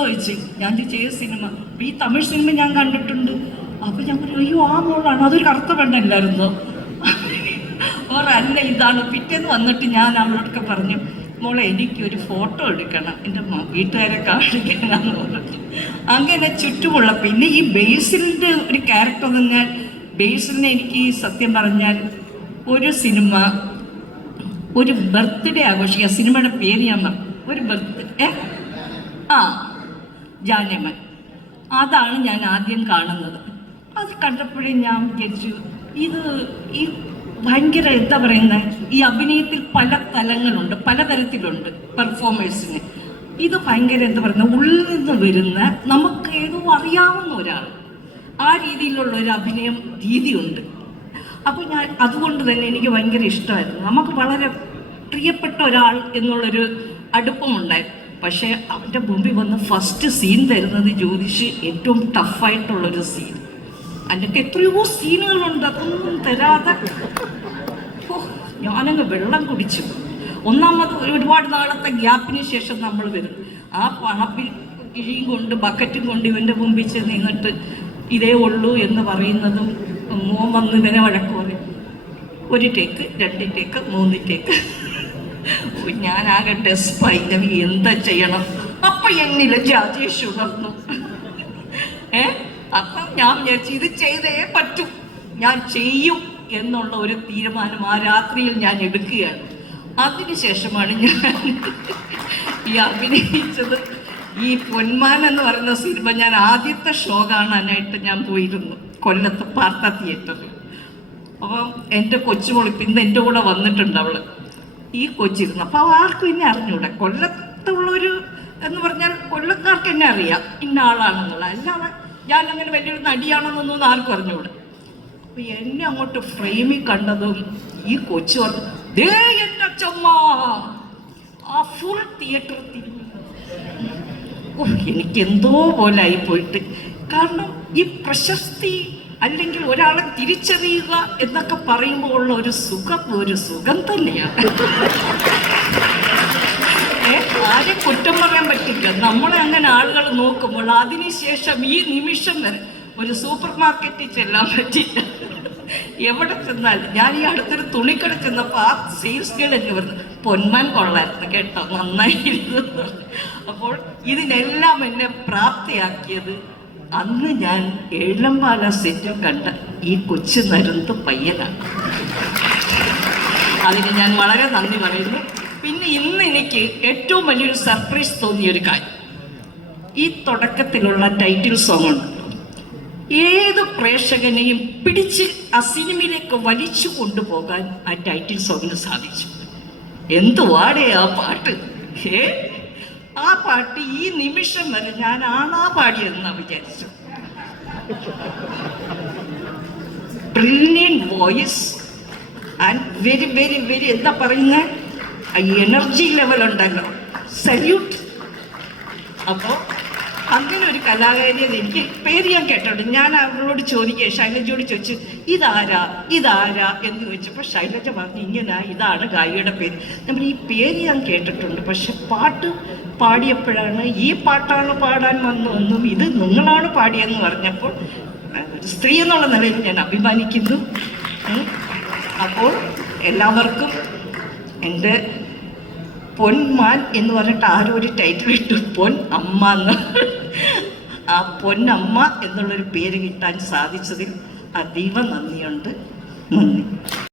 എന്ന് ചോദിച്ചു ഞാൻ ഏത് സിനിമ? അപ്പം ഈ തമിഴ് സിനിമ ഞാൻ കണ്ടിട്ടുണ്ട്. അപ്പൊ ഞാൻ പറഞ്ഞു അയ്യോ ആ മോളാണ്. അതൊരു കറുത്ത പെണ്ണല്ലായിരുന്നോ? ഓറല്ല ഇതാണ്. പിറ്റേന്ന് വന്നിട്ട് ഞാൻ അവളോടൊക്കെ പറഞ്ഞു മോളെ എനിക്കൊരു ഫോട്ടോ എടുക്കണം. എന്റെ വീട്ടുകാരെ കാണിക്കാനാന്ന് പറഞ്ഞു അങ്ങനെ ചുറ്റുമുള്ള പിന്നെ ഈ ബേസിലിന്റെ ഒരു ക്യാരക്ടർ തന്നെ ബേസിലിനെ എനിക്ക് സത്യം പറഞ്ഞാൽ ഒരു സിനിമ ഒരു ബർത്ത്ഡേ ആഘോഷിക്കുക. സിനിമയുടെ പേര് ഞാൻ ഒരു ബർത്ത് ഏ? ആ ജാനമൻ അതാണ് ഞാൻ ആദ്യം കാണുന്നത്. അത് കണ്ടപ്പോഴേ ഞാൻ വിചാരിച്ചു ഇത് ഈ ഭയങ്കര എന്താ പറയുന്നത് ഈ അഭിനയത്തിൽ പല തലങ്ങളുണ്ട് പലതരത്തിലുണ്ട് പെർഫോമേഴ്സിന് ഇത് ഭയങ്കര എന്താ പറയുന്നത് ഉള്ളിൽ നിന്ന് വരുന്ന നമുക്ക് ഏതോ അറിയാവുന്ന ഒരാൾ. ആ രീതിയിലുള്ള ഒരു അഭിനയം രീതിയുണ്ട്. അപ്പോൾ ഞാൻ അതുകൊണ്ട് തന്നെ എനിക്ക് ഭയങ്കര ഇഷ്ടമായിരുന്നു. നമുക്ക് വളരെ പ്രിയപ്പെട്ട ഒരാൾ എന്നുള്ളൊരു അടുപ്പമുണ്ടായിരുന്നു. പക്ഷേ അവന്റെ മുമ്പിൽ വന്ന് ഫസ്റ്റ് സീൻ തരുന്നത് ജ്യോതിഷ് ഏറ്റവും ടഫായിട്ടുള്ളൊരു സീൻ അതിനൊക്കെ എത്രയോ സീനുകളുണ്ട് അതൊന്നും തരാതെ. ഞാനങ്ങ് വെള്ളം കുടിച്ചു. ഒന്നാമത് ഒരു ഒരുപാട് നാളത്തെ ഗ്യാപ്പിന് ശേഷം നമ്മൾ വരും. ആ പണപ്പിൽ കിഴിയും കൊണ്ട് ബക്കറ്റും കൊണ്ട് ഇവന്റെ മുമ്പിൽ ചെന്ന് ഇങ്ങോട്ട് ഇതേ ഉള്ളൂ എന്ന് പറയുന്നതും മോൻ വന്ന് ഇവനെ വഴക്കുവാൻ ഒരു ടേക്ക് രണ്ട് ടേക്ക് മൂന്ന് ടേക്ക് ഓ, സ്പൈനവി എന്താ ചെയ്യണം? അപ്പൊ എന്നിലെ രാജേഷ് ഉണർന്നു ഏ? അപ്പം ഞാൻ വിചാരിച്ചു ഇത് ചെയ്തേ പറ്റും. ഞാൻ ചെയ്യും എന്നുള്ള ഒരു തീരുമാനം ആ രാത്രിയിൽ ഞാൻ എടുക്കുകയാണ്. അതിനുശേഷമാണ് ഞാൻ ഈ അഭിനയിച്ചത്. ഈ പൊന്മാൻ എന്ന് പറയുന്ന സിനിമ ഞാൻ ആദ്യത്തെ ഷോ കാണാനായിട്ട് ഞാൻ പോയിരുന്നു കൊല്ലത്ത് പാർത്ത തിയേറ്ററിൽ. അപ്പം എന്റെ കൊച്ചുമോളി പിന്നെ എന്റെ കൂടെ വന്നിട്ടുണ്ട് അവൾ. ഈ കൊച്ചിരുന്നു. അപ്പോൾ ആർക്കും എന്നെ അറിഞ്ഞൂടെ. കൊല്ലത്തുള്ളൊരു എന്ന് പറഞ്ഞാൽ കൊല്ലക്കാർക്ക് എന്നെ അറിയാം. ഇന്ന ആളാണെന്നുള്ള. അല്ലാതെ ഞാൻ അങ്ങനെ വലിയൊരു നടിയാണെന്നൊന്നും ആർക്കും അറിഞ്ഞൂടെ. അപ്പൊ എന്നെ അങ്ങോട്ട് ഫ്രെയിമിൽ കണ്ടതും ഈ കൊച്ചു ദേ എന്റെ അച്ഛമ്മ ആ ഫുൾ തിയേറ്റർ തിരിഞ്ഞു എനിക്ക് എന്തോ പോലെ ആയി പോയിട്ട്. കാരണം ഈ പ്രശസ്തി അല്ലെങ്കിൽ ഒരാളെ തിരിച്ചറിയുക എന്നൊക്കെ പറയുമ്പോൾ ഉള്ള ഒരു സുഖം ഒരു സുഖം തന്നെയാണ്. ഏ, ആരെയും കുറ്റം പറയാൻ പറ്റില്ല. നമ്മളെ അങ്ങനെ ആളുകൾ നോക്കുമ്പോൾ അതിനുശേഷം ഈ നിമിഷം വരെ ഒരു സൂപ്പർ മാർക്കറ്റിൽ ചെല്ലാൻ പറ്റില്ല. എവിടെ ചെന്നാലും ഞാൻ ഈ അടുത്തൊരു തുണിക്കട ചെന്നപ്പോൾ ആ സെയിൽസ് ഗേൾ എന്നെ പറഞ്ഞു പൊന്മാൻ കൊള്ളായിരുന്നു കേട്ടോ നന്നായിരുന്നു. അപ്പോൾ ഇതിനെല്ലാം എന്നെ പ്രാപ്തിയാക്കിയത് അന്ന് ഞാൻ ഏഴമ്പാല സെറ്റ് കണ്ട ഈ കൊച്ചു നരുന്ത് പയ്യനാണ് അതിന് ഞാൻ വളരെ നന്ദി പറയുന്നു. പിന്നെ ഇന്ന് എനിക്ക് ഏറ്റവും വലിയൊരു സർപ്രൈസ് തോന്നിയ ഒരു കാര്യം. ഈ തുടക്കത്തിലുള്ള ടൈറ്റിൽ സോങ് ഉണ്ട്. ഏത് പ്രേക്ഷകനെയും പിടിച്ച് ആ സിനിമയിലേക്ക് വലിച്ചു കൊണ്ടുപോകാൻ ആ ടൈറ്റിൽ സോങ്ങിന് സാധിച്ചു. എന്തുവാടേ ആ പാട്ട്? ഏ പാട്ട് ഈ നിമിഷം വരെ ഞാൻ ആണാ പാടിയെന്നാ വിചാരിച്ചു. Brilliant voice and very very very എന്താ പറയുന്നത് എനർജി ലെവൽ ഉണ്ടല്ലോ. സല്യൂട്ട് അപ്പോൾ അങ്ങനെ ഒരു കലാകാരിയെന്ന് എനിക്ക് പേര് ഞാൻ കേട്ടോണ്ട് ഞാൻ അവളോട് ചോദിക്കുക ശൈലജയോട് ചോദിച്ചു ഇതാരാ? ഇതാരാ? എന്ന് ചോദിച്ചപ്പോൾ ശൈലജ പറഞ്ഞു ഇങ്ങനെ ഇതാണ് ഗായികയുടെ പേര്. നമ്മൾ ഈ പേര് ഞാൻ കേട്ടിട്ടുണ്ട്. പക്ഷെ പാട്ട് പാടിയപ്പോഴാണ് ഈ പാട്ടാണ് പാടാൻ വന്നതെന്നും ഇത് നിങ്ങളാണ് പാടിയെന്ന് പറഞ്ഞപ്പോൾ സ്ത്രീ എന്നുള്ള നിലയിൽ ഞാൻ അഭിമാനിക്കുന്നു. അപ്പോൾ എല്ലാവർക്കും എന്റെ പൊന്മാൻ എന്ന് പറഞ്ഞിട്ട് ആരും ഒരു ടൈറ്റിൽ ഇട്ടു പൊൻ അമ്മ എന്ന്. ആ പൊന്നമ്മ എന്നുള്ളൊരു പേര് കിട്ടാൻ സാധിച്ചതിൽ അതീവ നന്ദിയുണ്ട്. നന്ദി.